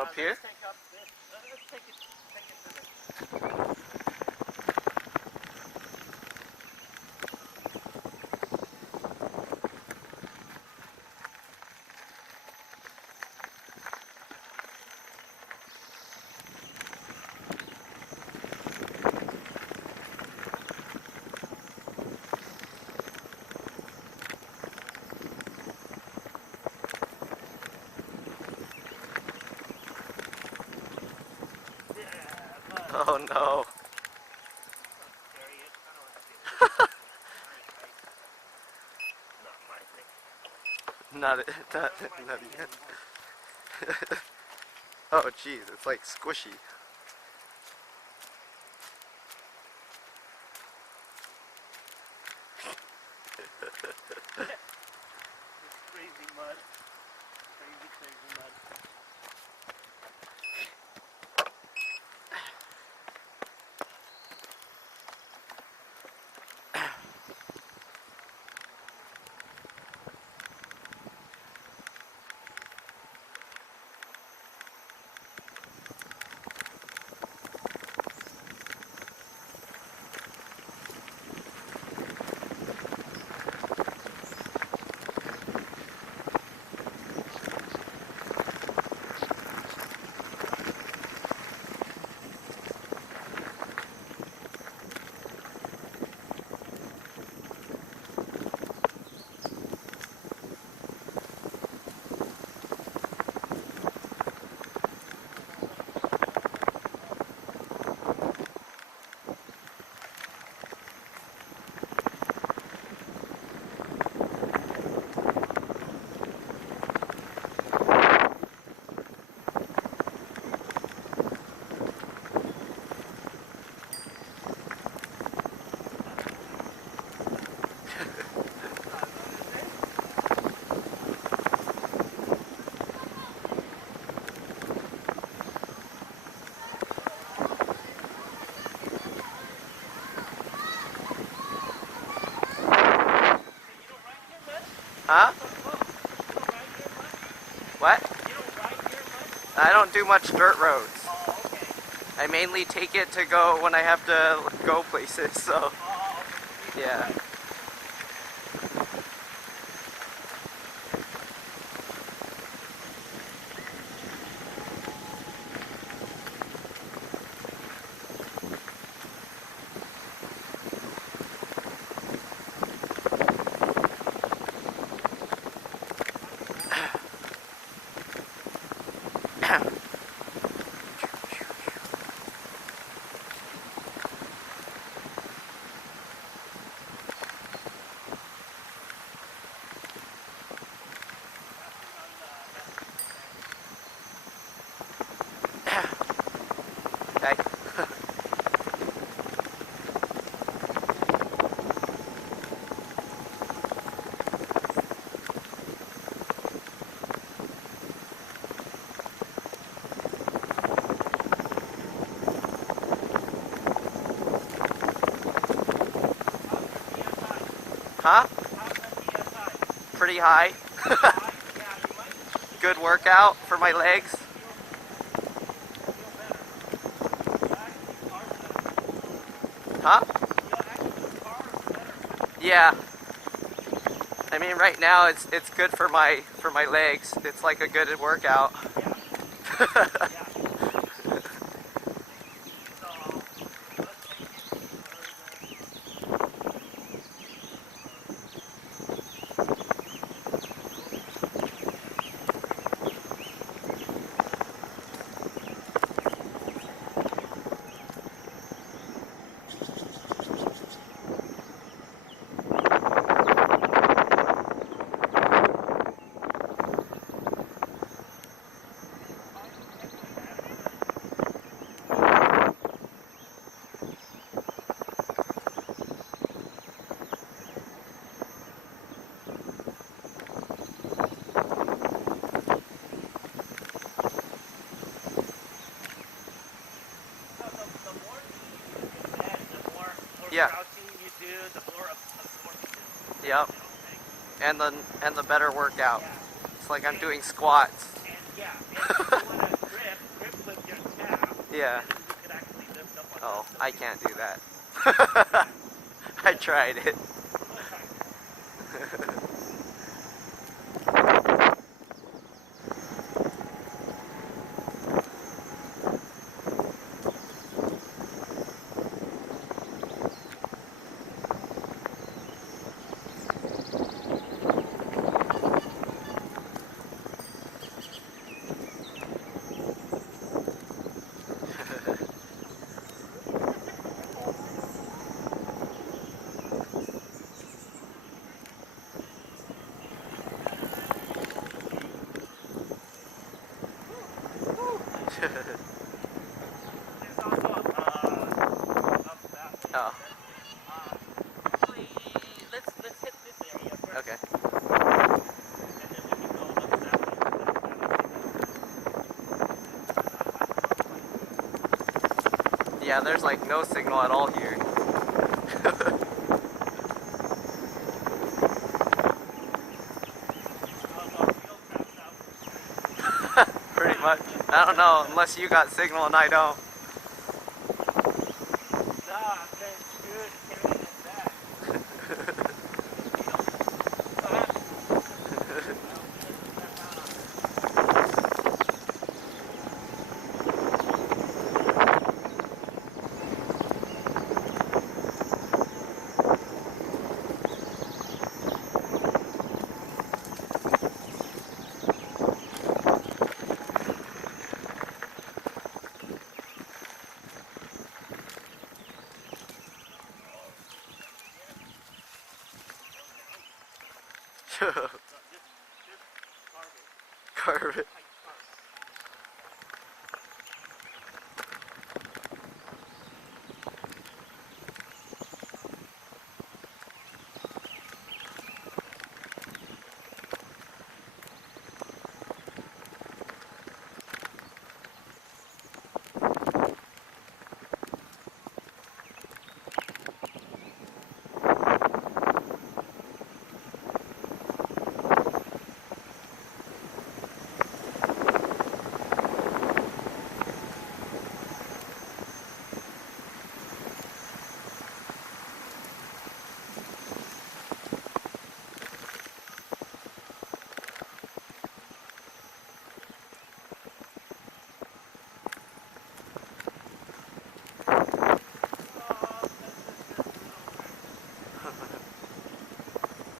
Up here? Let's take it to the... Oh no. Not yet. Oh jeez, it's like squishy. Crazy mud. Crazy mud. Huh? What? I don't do much dirt roads. I mainly take it to go when I have to go places, so yeah. Okay. Huh? Pretty high. Good workout for my legs. Huh? Yeah. I mean, right now it's good for my legs. It's like a good workout. Yeah. You do, the more absorbing. Yep. And the better workout. It's like I'm doing squats. And yeah, if you want to grip, Yeah. You could actually lift up on Oh, that. I can't do that. I tried it. There's also up that way. Oh, Actually, let's hit this area first. okay. And then we can go look that way. Yeah, there's like no signal at all here. Pretty much. I don't know, unless you got signal and I don't. Nah, that's good. Carrying it back. Just carve it. Carve it.